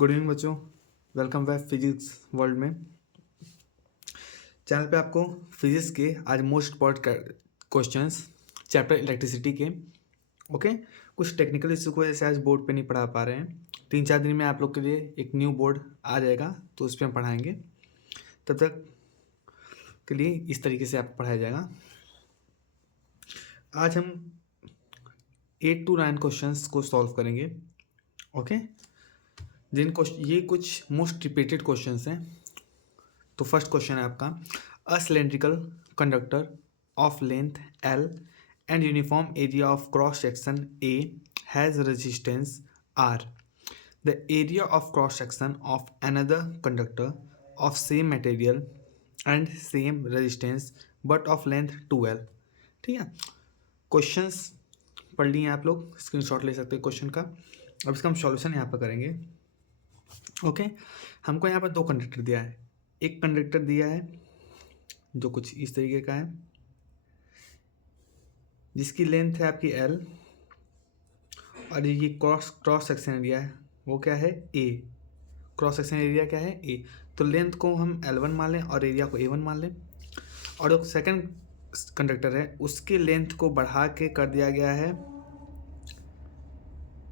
Good evening बच्चों, welcome back physics world में। Channel पे आपको फिजिक्स के आज most important questions chapter electricity के ओके। कुछ टेक्निकल इशू की वजह से आज बोर्ड पे नहीं पढ़ा पा रहे हैं। 3-4 दिन में आप लोग के लिए एक न्यू बोर्ड आ जाएगा तो उस पर हम पढ़ाएंगे। तब तक के लिए इस तरीके से आपको पढ़ाया जाएगा। आज हम 8 to 9 क्वेश्चंस को सॉल्व करेंगे ओके। ये कुछ मोस्ट रिपीटेड क्वेश्चंस हैं। तो फर्स्ट क्वेश्चन है आपका, a cylindrical conductor of length L and uniform area of cross section A has resistance R. The area of cross section of another conductor of same material and same resistance but of length 2L. ठीक है, questions पढ़ लिए आप लोग, screenshot ले सकते हैं question का। अब इसका हम सॉल्यूशन यहाँ पर करेंगे ओके। हमको यहाँ पर दो कंडक्टर दिया है। एक कंडक्टर दिया है जो कुछ इस तरीके का है, जिसकी लेंथ है आपकी L और ये क्रॉस सेक्शन एरिया है वो क्या है A। क्रॉस सेक्शन एरिया क्या है A। तो लेंथ को हम L1 मान लें और एरिया को A1 मान लें। और जो सेकंड कंडक्टर है उसकी लेंथ को बढ़ा के कर दिया गया है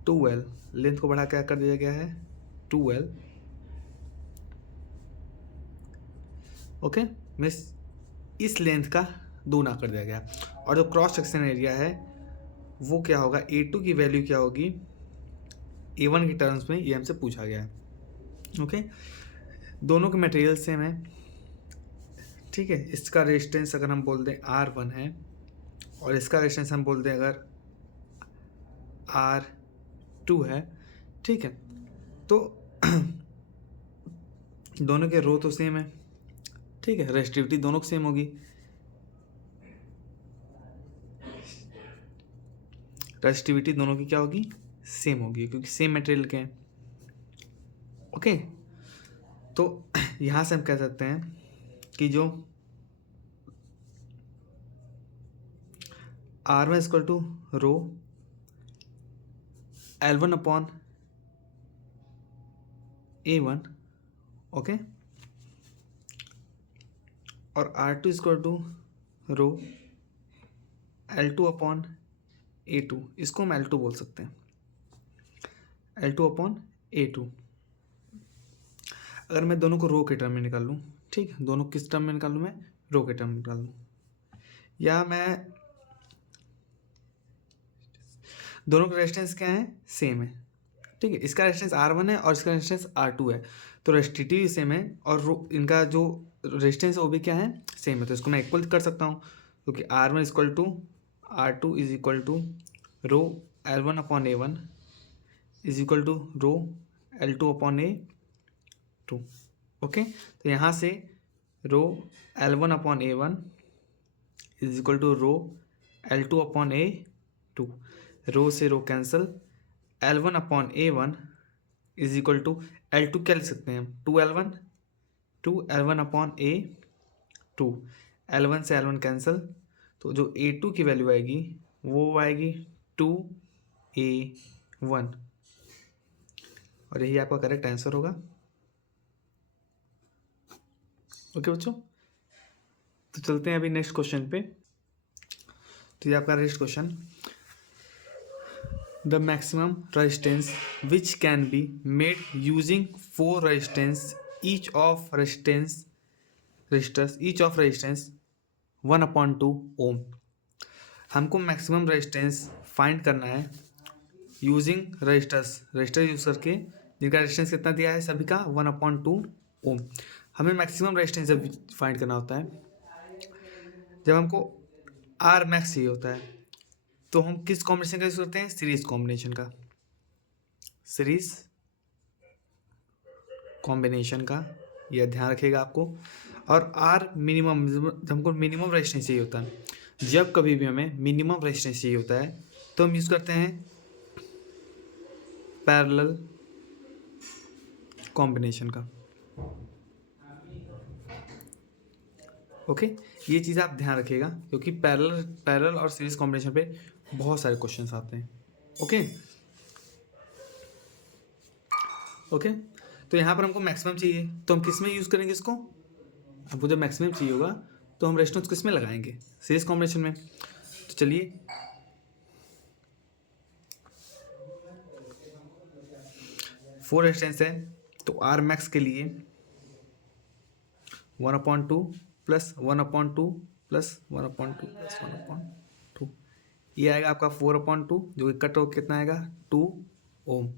2L। लेंथ को बढ़ा के कर दिया गया है 2L ओके। मिस इस लेंथ का दूना कर दिया गया। और जो क्रॉस सेक्शन एरिया है वो क्या होगा, A2 की वैल्यू क्या होगी A1 की टर्म्स में, ये हमसे पूछा गया है ओके। दोनों के मटेरियल सेम है ठीक है। इसका रेजिस्टेंस अगर हम बोल दें R1 है और इसका रेजिस्टेंस हम बोल दें अगर R2 है ठीक है। तो दोनों के रो तो सेम है ठीक है, रेजिस्टिविटी दोनों की सेम होगी। रेजिस्टिविटी दोनों की क्या होगी, सेम होगी, क्योंकि सेम मटेरियल के हैं ओके। तो यहाँ से हम कह सकते हैं कि जो R1 equal to rho L1 upon A1 okay, और R2 equal to rho L2 upon A2। इसको हम L2 बोल सकते हैं, L2 अपॉन A2। अगर मैं दोनों को रो के टर्म में निकाल लूँ ठीक है, दोनों किस टर्म में निकाल लूँ, मैं रो के टर्म में निकाल लूँ, या मैं दोनों का रेजिस्टेंस क्या है, सेम है ठीक है। इसका रेजिस्टेंस R1 है और इसका रेजिस्टेंस R2 है, तो रेजिस्टिविटी भी सेम है और इनका जो रेजिस्टेंस है वो भी क्या है, सेम है। तो इसको मैं इक्वल कर सकता हूँ, क्योंकि R1 equal to R2 is equal to rho L1 upon A1 is equal to rho L2 upon A2 okay. तो यहाँ से rho L1 upon A1 is equal to rho L2 upon A2। Rho से rho cancel, L1 upon A1 is equal to L2 क्या लिख सकते हैं हम, 2L1 upon A2। L1 से L1 कैंसिल, तो जो A2 की वैल्यू आएगी वो आएगी 2A1 और यही आपका करेक्ट आंसर होगा ओके बच्चों। तो चलते हैं अभी नेक्स्ट क्वेश्चन पे। तो ये आपका next question, the maximum resistance which can be made using 4 resistors each of resistance 1/2 ओम। हमको मैक्सिमम रेजिस्टेंस फाइंड करना है यूजिंग रजिस्टर यूज करके, जिनका रेजिस्टेंस कितना दिया है सभी का 1/2 ओम। हमें मैक्सिमम रेजिस्टेंस जब फाइंड करना होता है, जब हमको R मैक्स चाहिए होता है, तो हम किस कॉम्बिनेशन का यूज करते हैं, सीरीज कॉम्बिनेशन का, सीरीज कॉम्बिनेशन का, यह ध्यान रखिएगा आपको। और R मिनिमम, जब हमको मिनिमम रेजिस्टेंस चाहिए होता है, जब कभी भी हमें मिनिमम रेजिस्टेंस चाहिए होता है तो हम यूज करते हैं पैरेलल कॉम्बिनेशन का ओके। ये चीज़ आप ध्यान रखिएगा, क्योंकि पैरेलल और सीरीज कॉम्बिनेशन पे बहुत सारे क्वेश्चंस आते हैं ओके। ओके, तो यहाँ पर हमको मैक्सिमम चाहिए, तो हम किस में यूज़ करेंगे इसको? हमको जब मैक्सिमम चाहिए होगा तो हम रेजिस्टेंस किस में लगाएंगे? सीरीज कॉम्बिनेशन में। तो चलिए, फोर रेजिस्टेंस है, तो आर मैक्स के लिए 1/2 प्लस 1/2 प्लस 1/2 प्लस 1/2, ये आएगा आपका 4/2, जो कि कट हो कितना आएगा 2 ओम,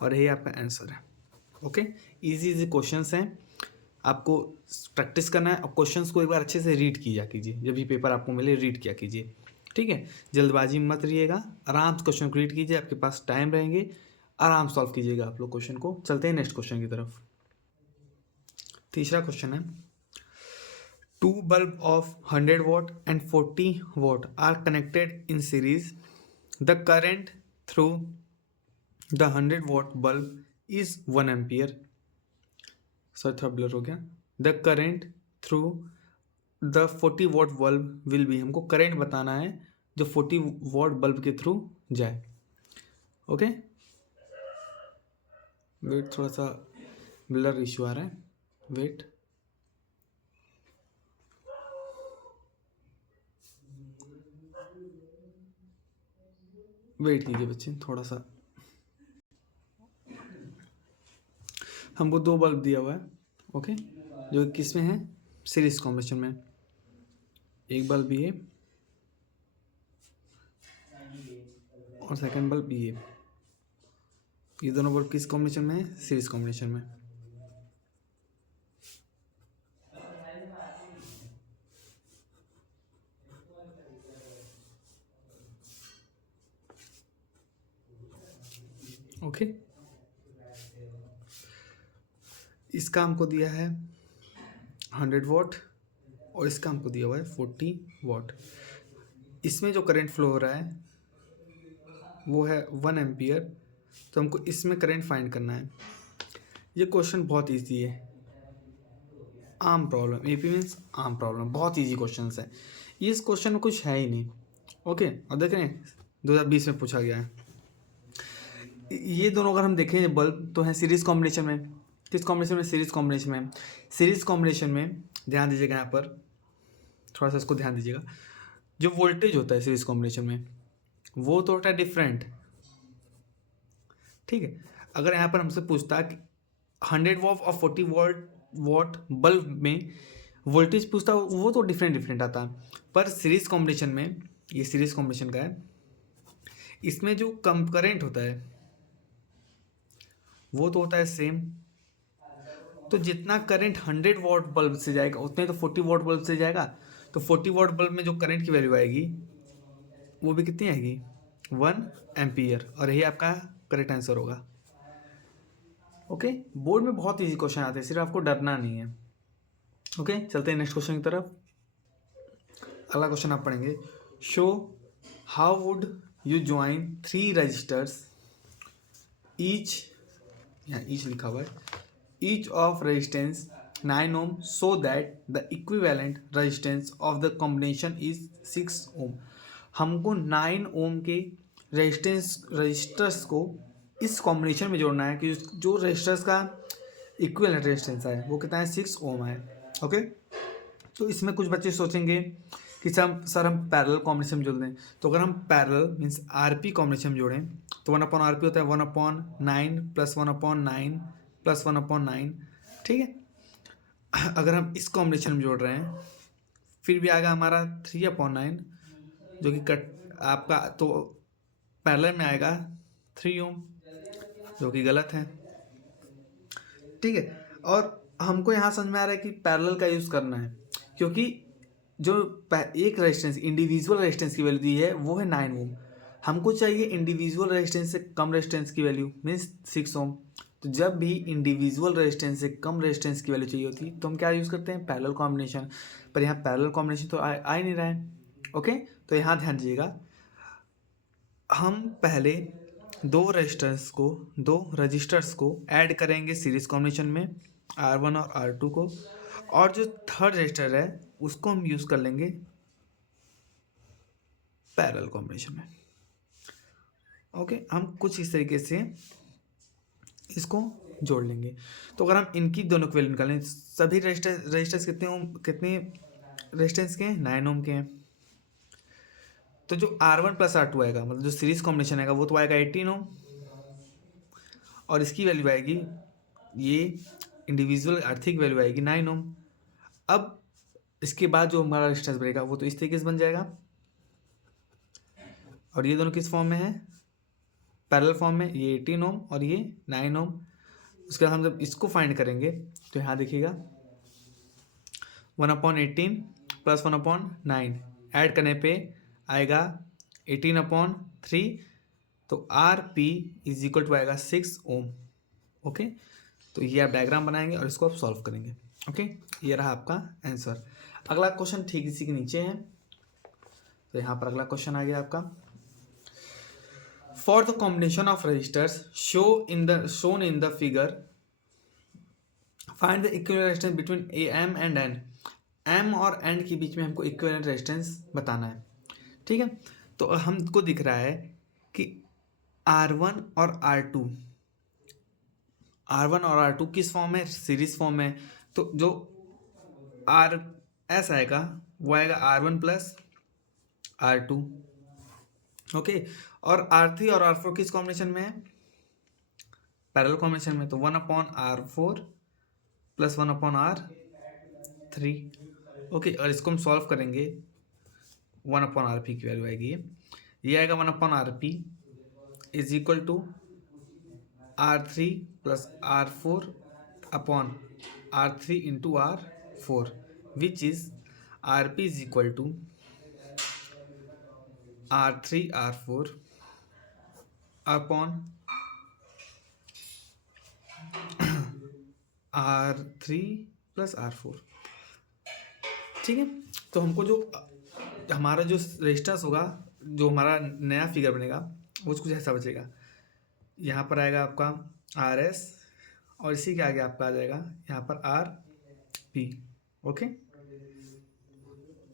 और यही आपका आंसर है। ओके, इजी इजी क्वेश्चंस हैं, आपको प्रैक्टिस करना है और क्वेश्चंस को एक बार अच्छे से रीड किया कीजिए, जब भी पेपर आपको मिले रीड किया कीजिए, ठीक है। जल्दबाजी में मत रहिएगा, आराम से क्वेश्चन को रीड कीजिए, आपके पास टाइम रहेंगे, आराम सॉल्व कीजिएगा आप लोग क्वेश्चन को। चलते हैं नेक्स्ट क्वेश्चन की तरफ। तीसरा क्वेश्चन है, two bulb of 100 watt and 40 watt are connected in series. The current through the 100 watt bulb is 1 ampere. Sir थोड़ा ब्लर हो गया। The current through the 40 watt bulb will be, हमको current बताना है जो 40 watt बल्ब के through जाए। Okay, wait, थोड़ा सा ब्लर इशू आ रहा है, वेट। वेट कीजिए बच्चे थोड़ा सा, हमको दो बल्ब दिया हुआ है, ओके, जो किस में है? सीरीज कॉम्बिनेशन में। एक बल्ब ये और सेकंड बल्ब ये दोनों बल्ब किस कॉम्बिनेशन में है? सीरीज कॉम्बिनेशन में। ओके, इसका हमको दिया है 100 वॉट और इसका हमको दिया हुआ है 40 वॉट। इसमें जो करंट फ्लो हो रहा है वो है 1 एम्पियर, तो हमको इसमें करंट फाइंड करना है। ये क्वेश्चन बहुत इजी है, आम प्रॉब्लम, एपी मीन्स आम प्रॉब्लम, बहुत इजी क्वेश्चन है। इस क्वेश्चन में कुछ है ही नहीं। ओके, और देख रहे हैं 2020 में पूछा गया है। ये दोनों अगर हम देखें बल्ब तो है सीरीज कॉम्बिनेशन में। किस कॉम्बिनेशन में? सीरीज कॉम्बिनेशन में। सीरीज कॉम्बिनेशन में ध्यान दीजिएगा, यहाँ पर थोड़ा सा इसको ध्यान दीजिएगा, जो वोल्टेज होता है सीरीज कॉम्बिनेशन में वो तो होता है डिफरेंट, ठीक है। अगर यहाँ पर हमसे पूछता कि 100 वॉट और 40 वॉट बल्ब में वोल्टेज पूछता, वो तो डिफरेंट आता, पर सीरीज कॉम्बिनेशन में, ये सीरीज कॉम्बिनेशन का है, इसमें जो कम करंट होता है वो तो होता है सेम। तो जितना करंट 100 वॉट बल्ब से जाएगा उतने तो 40 वॉट बल्ब से जाएगा, तो 40 वॉट बल्ब में जो करंट की वैल्यू आएगी वो भी कितनी आएगी? 1 एम्पियर, और यही आपका करेक्ट आंसर होगा। ओके, बोर्ड में बहुत इजी क्वेश्चन आते हैं, सिर्फ आपको डरना नहीं है। ओके, चलते हैं नेक्स्ट क्वेश्चन की तरफ। अगला क्वेश्चन आप पढ़ेंगे, show how would you join 3 resistors each, यहाँ ईच लिखा हुआ है, each of resistance 9 ohm so that the equivalent resistance of the combination is 6 ohm. हमको 9 ओम के रजिस्टर्स को इस कॉम्बिनेशन में जोड़ना है कि जो रजिस्टर्स का इक्विवेलेंट रेजिस्टेंस है वो कितना है? 6 ओम है। ओके, तो इसमें कुछ बच्चे सोचेंगे कि सर हम पैरेलल कॉम्बिनेशन में जोड़ दें, तो अगर हम पैरेलल मीन्स आरपी कॉम्बिनेशन में जोड़ें तो 1/RP होता है 1/9 प्लस 1/9 प्लस 1/9, ठीक है। अगर हम इस कॉम्बिनेशन में जोड़ रहे हैं फिर भी आएगा हमारा 3/9, जो कि कट आपका तो पैरेलल में आएगा 3 ओम, जो कि गलत है, ठीक है। और हमको यहाँ समझ में आ रहा है कि पैरेलल का यूज़ करना है, क्योंकि जो एक रेजिस्टेंस इंडिविजुअल रेजिस्टेंस की वैल्यू दी है वो है 9 ओम, हमको चाहिए इंडिविजुअल रेजिस्टेंस से कम रेजिस्टेंस की वैल्यू मीन्स 6 ओम। तो जब भी इंडिविजुअल रेजिस्टेंस से कम रेजिस्टेंस की वैल्यू चाहिए होती है तो हम क्या यूज़ करते हैं? Parallel combination. पर यहाँ पैरेलल कॉम्बिनेशन तो आ ही नहीं रहा है। ओके, तो यहाँ ध्यान दीजिएगा, हम पहले दो रजिस्टर्स को ऐड करेंगे सीरीज कॉम्बिनेशन में, R1 और R2 को, और जो थर्ड रजिस्टर है उसको हम यूज़ कर लेंगे पैरेलल कॉम्बिनेशन में। ओके, हम कुछ इस तरीके से इसको जोड़ लेंगे। तो अगर हम इनकी दोनों की वैल्यू निकालें, सभी रजिस्टर्स कितने रेजिस्टेंस के हैं, 9 ओम के हैं। तो जो R1 प्लस R2 आएगा, मतलब जो सीरीज कॉम्बिनेशन आएगा, वो तो आएगा 18 ओम, और इसकी वैल्यू आएगी, ये इंडिविजुअल आर्थिक वैल्यू आएगी 9 ओम। अब इसके बाद जो हमारा रेजिस्टेंस बनेगा वो तो इस तरीके से बन जाएगा, और ये दोनों किस फॉर्म में है, पैरेलल फॉर्म में, ये 18 ओम और ये 9 ओम। उसके बाद हम जब इसको फाइंड करेंगे तो यहाँ देखिएगा 1/18 प्लस 1/9 ऐड करने पे आएगा 18/3, तो R P is equal to आएगा 6 ओम। ओके, तो ये आप डायग्राम बनाएंगे और इसको आप सॉल्व करेंगे। ओके, ये रहा आपका आंसर। अगला क्वेश्चन ठीक इसी के नीचे है, तो यहाँ पर अगला क्वेश्चन आ गया आपका, for the combination of resistors shown in the figure find the equivalent resistance between A M and N. M और एन के बीच में हमको इक्विवेलेंट रेजिस्टेंस बताना है। ठीक है, तो हमको दिख रहा है कि R1 और R2 किस फॉर्म में, सीरीज फॉर्म में। तो जो आर एस आएगा वो आएगा R1 प्लस R2। ओके, और R3 और R4 किस कॉम्बिनेशन में है, पैरेलल कॉम्बिनेशन में, तो 1/R4 प्लस 1/R3। ओके, और इसको हम सॉल्व करेंगे, 1/RP की वैल्यू आएगी, ये आएगा 1/RP is equal to R3 plus R4 upon R3 into R4, which is RP is equal to R3 R4 upon R3 plus R4। ठीक है, तो हमको जो हमारा जो रेजिस्टेंस होगा, जो हमारा नया फिगर बनेगा, वो कुछ ऐसा बचेगा। यहाँ पर आएगा आपका RS, और इसी के आगे आपका आ जाएगा यहाँ पर RP। ओके,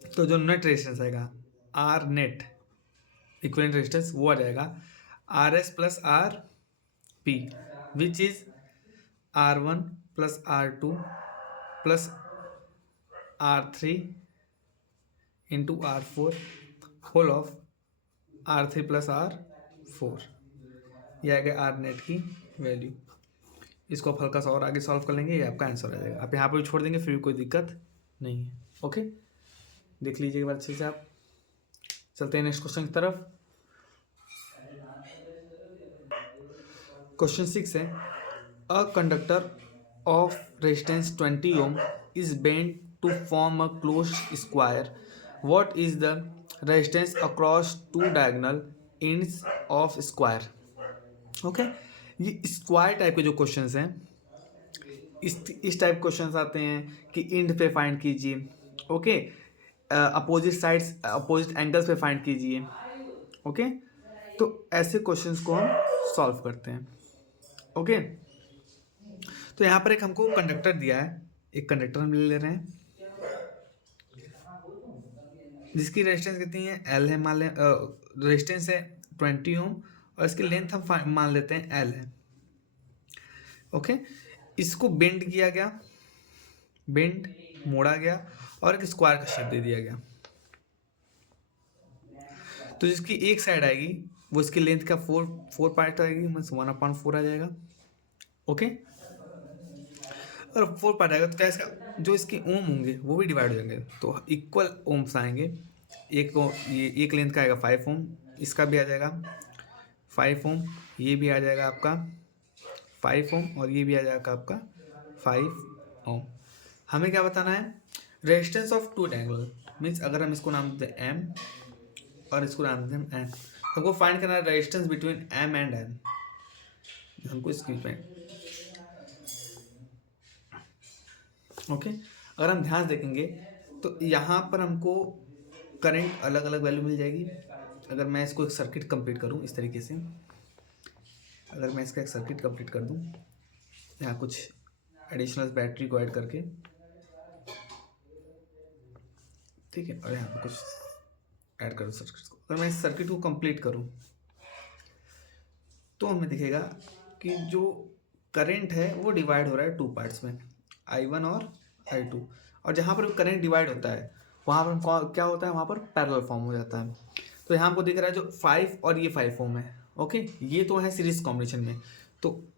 तो जो नेट रेजिस्टेंस आएगा, R नेट इक्विवेलेंट रेजिस्टेंस, वो आ जाएगा RS plus RP, which is R1 plus R2 plus R3 into R4 whole of R3 plus R4। ये आएगा R नेट की वैल्यू। इसको आप हल्का सा और आगे सॉल्व कर लेंगे, ये आपका आंसर आ जाएगा। आप यहाँ पर भी छोड़ देंगे, फिर भी कोई दिक्कत नहीं है। ओके, देख लीजिएगा बात अच्छे से आप। चलते हैं नेक्स्ट क्वेश्चन की तरफ। क्वेश्चन 6 है, a conductor of resistance 20 ohm is bend to form a closed square, what is the resistance across two diagonal ends of square. Okay, ये स्क्वायर टाइप के जो क्वेश्चंस हैं, इस टाइप क्वेश्चंस आते हैं कि इंड पे फाइंड कीजिए। Okay, opposite sides opposite angles पे फाइंड कीजिए। ओके, तो ऐसे क्वेश्चंस को हम सॉल्व करते हैं। ओके, तो यहाँ पर एक हमको कंडक्टर दिया है, एक कंडक्टर हम ले रहे हैं जिसकी रेजिस्टेंस कितनी है, एल है, मान लें रेजिस्टेंस है 20 ओम, और इसकी लेंथ हम मान लेते हैं एल है। ओके, इसको बेंड किया गया, बेंड मोड़ा गया, और एक स्क्वायर का शेप दे दिया गया। तो जिसकी एक साइड आएगी वो इसकी लेंथ का 4 पार्ट आएगी, मीन्स 1/4 आ जाएगा। ओके, और 4 पार्ट आएगा तो क्या इसका जो इसके ओम होंगे वो भी डिवाइड हो जाएंगे, तो इक्वल ओम्स आएंगे। ये एक लेंथ का आएगा 5 ओम, इसका भी आ जाएगा 5 ओम, ये भी आ जाएगा आपका 5 ओम, और ये भी आ जाएगा आपका 5 ओम। हमें क्या बताना है, resistance of two triangle, means अगर हम इसको नाम देते हैं एम और इसको नाम देते हैं एन, हमको फाइंड करना है resistance between M and N. हमको इसकी ओके, अगर हम ध्यान देखेंगे तो यहाँ पर हमको करंट अलग अलग वैल्यू मिल जाएगी। अगर मैं इसको एक सर्किट कंप्लीट करूँ इस तरीके से, अगर मैं इसका एक सर्किट कंप्लीट कर दूँ, यहाँ कुछ एडिशनल बैटरी को ऐड करके, ठीक है, और यहाँ पर कुछ ऐड करूँ सर्किट को, अगर मैं इस सर्किट को कंप्लीट करूँ तो हमें दिखेगा कि जो करंट है वो डिवाइड हो रहा है 2 पार्ट्स में, I1 और I2, और जहाँ पर करंट डिवाइड होता है वहाँ पर क्या होता है, वहाँ पर पैरेलल फॉर्म हो जाता है। तो यहाँ हमको दिख रहा है जो 5 और ये 5 ओम है, ओके, ये तो है सीरीज कॉम्बिनेशन में, तो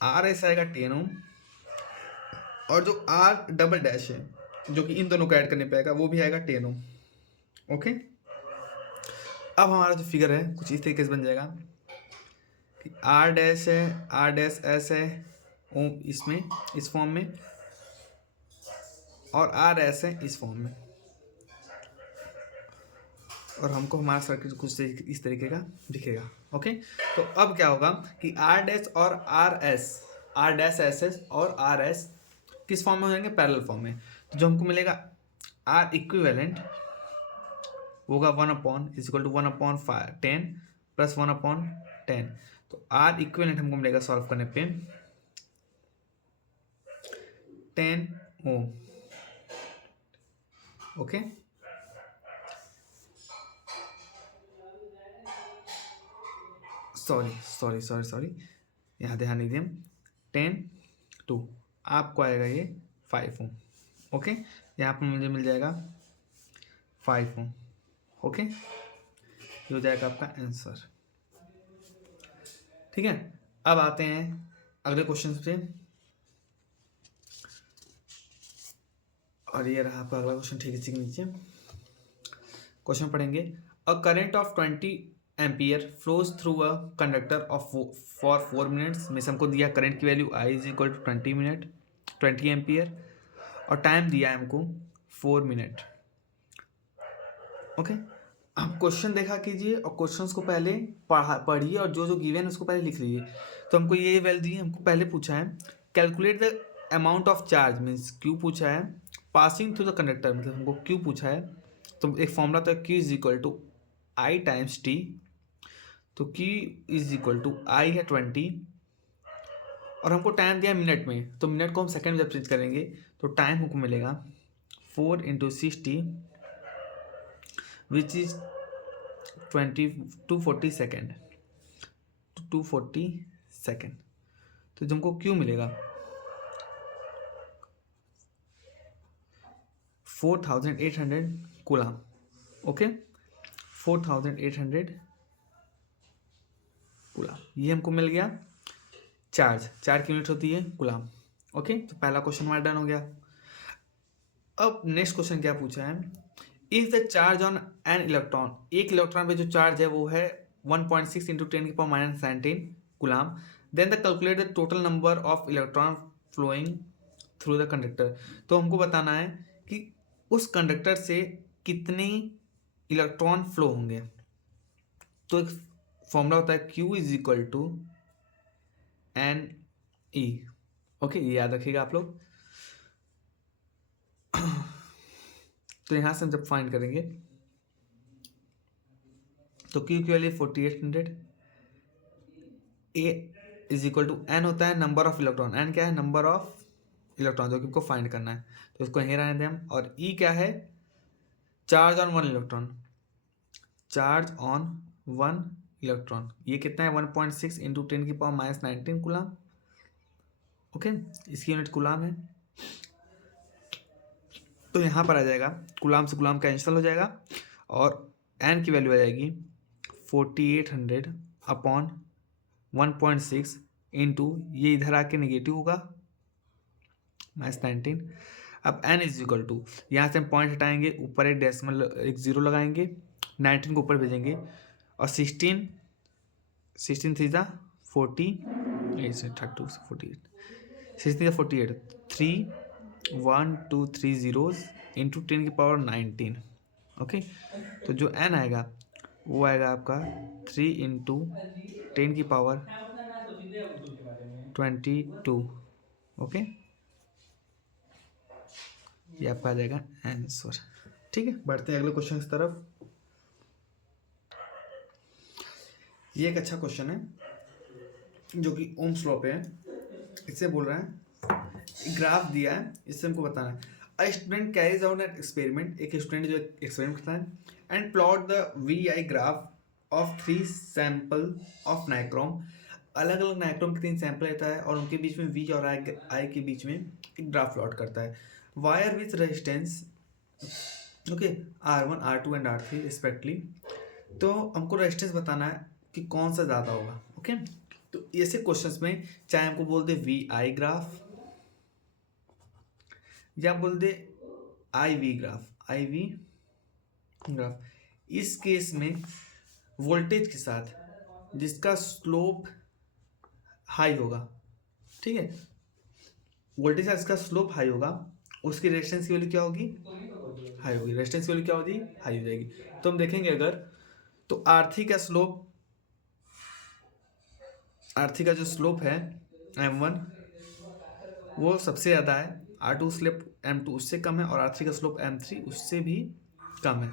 आर एस आएगा 10 ओम, और जो आर डबल डैश है जो कि इन दोनों को ऐड करने पे आएगा वो भी आएगा 10 ओम, ओके। अब हमारा जो फिगर है कुछ इस तरीके से बन जाएगा कि आर डैश है, आर डैश एस है ओम इसमें, इस फॉर्म में, और आर एस है इस फॉर्म में, और हमको हमारा सर्किट कुछ इस तरीके का दिखेगा, ओके। तो अब क्या होगा कि आर डैश और R S, R dash S S और आर एस किस फॉर्म में हो जाएंगे, पैरेलल फॉर्म में। तो जो हमको मिलेगा आर इक्विवेलेंट होगा 1/10 प्लस 1/10। तो आर इक्विवेलेंट हमको मिलेगा सॉल्व करने पे 10 ओम, ओके। सॉरी यहाँ ध्यान दीजिए, 10 2 आपको आएगा ये 5 ओम, ओके। यहाँ पर मुझे मिल जाएगा 5 ओम, ओके। ये हो जाएगा आपका आंसर, ठीक है। अब आते हैं अगले क्वेश्चन पे, और ये रहा आपका अगला क्वेश्चन, ठीक है, इसी के नीचे क्वेश्चन पढ़ेंगे। A current of 20 ampere flows through a conductor of for 4 minutes, में से हमको दिया करंट की value I is equal to 20 ampere, और टाइम दिया है हमको 4 मिनट, ओके। आप क्वेश्चन देखा कीजिए और क्वेश्चंस को पहले पढ़िए, और जो जो गिवन है उसको पहले लिख लीजिए। तो हमको ये वैल्यू दी, हमको पहले पूछा है calculate the amount of charge, means Q पूछा है, पासिंग थ्रू द कंडक्टर, मतलब हमको क्यू पूछा है। तो एक फॉर्मूला था Q is equal to I times T, तो Q is equal to I है 20, और हमको टाइम दिया मिनट में, तो मिनट को हम सेकेंड में जब चेंज करेंगे तो टाइम हमको मिलेगा 4 × 60 विच इज 240 सेकेंड, 240 सेकेंड। तो हमको क्यू मिलेगा 4800 कूलम, ओके, 4800 कूलम, ये हमको मिल गया। चार्ज की यूनिट होती है कूलम, ओके। तो पहला क्वेश्चन हमारा डन हो गया। अब नेक्स्ट क्वेश्चन क्या पूछा है, is the charge on an electron, एक इलेक्ट्रॉन पे जो चार्ज है वो है 1.6 × 10⁻⁻19 coulomb, then the calculate the total number of electron flowing through the conductor. तो हमको बताना है कि उस कंडक्टर से कितने इलेक्ट्रॉन फ्लो होंगे। तो एक फॉर्मूला होता है Q is equal to N E, okay, ये याद रखिएगा आप लोग। तो यहाँ से हम जब फाइंड करेंगे तो Q की value 4800, A is equal to N होता है नंबर ऑफ इलेक्ट्रॉन, एन क्या है, नंबर ऑफ इलेक्ट्रॉन जो कि हमको फाइंड करना है, तो इसको यहीं रहने दें हम। और E क्या है, charge on 1 electron, charge on 1 electron, ये कितना है 1.6 × 10⁻⁻19 कूलम, ओके, इसकी यूनिट कूलम है। तो यहाँ पर आ जाएगा कूलम से कूलम कैंसिल हो जाएगा, और एन की वैल्यू आ जाएगी 4800 अपॉन 1.6 इंटू, ये इधर आके नेगेटिव होगा -19। अब n इज इक्वल टू, यहाँ से हम पॉइंट हटाएंगे, ऊपर एक डेसिमल एक जीरो लगाएंगे, 19 को ऊपर भेजेंगे, और 16 3 × 40 32 48 16 × 48 3 1 2 3 zeros इंटू 10⁻19, ओके। तो जो n आएगा वो आएगा आपका 3 × 10⁻22, ओके, ये आपका आ जाएगा आंसर, ठीक है। बढ़ते हैं अगले क्वेश्चन की तरफ। ये एक अच्छा क्वेश्चन है जो कि ओम्स लॉ पे है। इससे बोल रहा है ग्राफ दिया है, इससे हमको बताना है a student carries out an experiment, एक स्टूडेंट जो एक्सपेरिमेंट करता है, and plot the VI graph of 3 sample of nichrome अलग अलग नाइट्रोम के 3 सैंपल लेता है और उनके बीच में V और I के बीच में एक ग्राफ प्लॉट करता है। Wire with resistance okay R1, R2 and R3 respectively. तो हमको रेजिस्टेंस बताना है कि कौन सा ज़्यादा होगा। ओके तो ऐसे क्वेश्चंस में चाहे हमको बोल दे VI ग्राफ या बोल दे IV ग्राफ, इस केस में वोल्टेज के साथ जिसका स्लोप हाई होगा, ठीक है, वोल्टेज के साथ जिसका स्लोप हाई होगा उसकी रेजिस्टेंस की वैल्यू क्या होगी, हाई होगी। रेजिस्टेंस की वैल्यू क्या होगी, हाई हो जाएगी। तो हम देखेंगे अगर तो R3 का जो स्लोप है M1 वो सबसे ज़्यादा है, R2 स्लोप M2 उससे कम है और R3 का स्लोप M3 उससे भी कम है।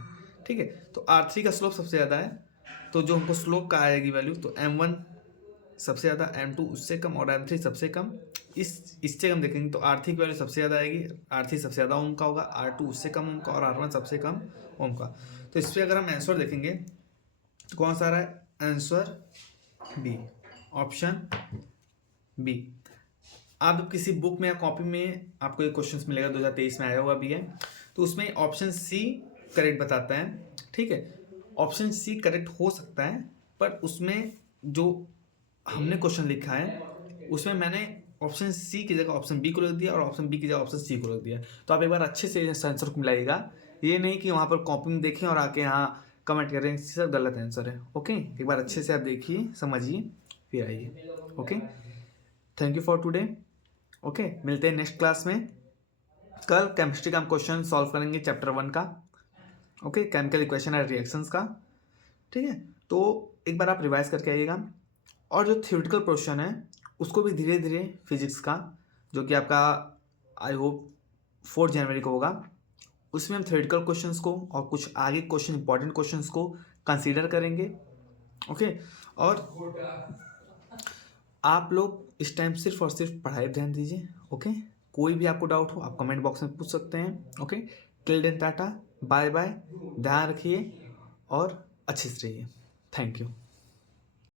ठीक है, तो R3 का स्लोप सबसे ज़्यादा है, तो जो हमको स्लोप का आएगी वैल्यू, तो M1 सबसे ज़्यादा, M2 उससे कम और M3 सबसे कम। इससे हम देखेंगे तो R3 की वैल्यू सबसे ज़्यादा आएगी, R3 सबसे ज़्यादा ओम का होगा, R2 उससे कम ओम का और R1 सबसे कम ओम का। तो इस पर अगर हम आंसर देखेंगे तो कौन सा आ रहा है, आंसर बी, ऑप्शन बी। आप जब किसी बुक में या कॉपी में आपको एक क्वेश्चन मिलेगा 2023 में आया हुआ भी है, तो उसमें ऑप्शन सी करेक्ट बताता है। ठीक है, ऑप्शन सी करेक्ट हो सकता है, पर उसमें जो हमने क्वेश्चन लिखा है उसमें मैंने ऑप्शन सी की जगह ऑप्शन बी को रख दिया और ऑप्शन बी की जगह ऑप्शन सी को रख दिया। तो आप एक बार अच्छे से इस आंसर को मिलाइएगा, ये नहीं कि वहाँ पर कॉपी में देखें और आके यहाँ कमेंट करें सर गलत आंसर है। ओके, एक बार अच्छे से आप देखिए, समझिए, फिर आइए। Okay, thank you for today. Okay, मिलते हैं नेक्स्ट क्लास में। कल केमिस्ट्री का हम क्वेश्चन सॉल्व करेंगे चैप्टर 1 का। Okay, chemical equation and reactions का। ठीक है, तो एक बार आप रिवाइज करके आइएगा। और जो थ्योरेटिकल पोर्शन है उसको भी धीरे धीरे फिजिक्स का, जो कि आपका आई होप 4 जनवरी को होगा, उसमें हम थ्योरेटिकल क्वेश्चंस को और कुछ आगे क्वेश्चन, इंपॉर्टेंट क्वेश्चंस को कंसीडर करेंगे। ओके, और आप लोग इस टाइम सिर्फ और सिर्फ पढ़ाई ध्यान दीजिए। ओके, कोई भी आपको डाउट हो आप कमेंट बॉक्स में पूछ सकते हैं। Okay, till then tata, bye bye, ध्यान रखिए और अच्छे से रहिए। Thank you.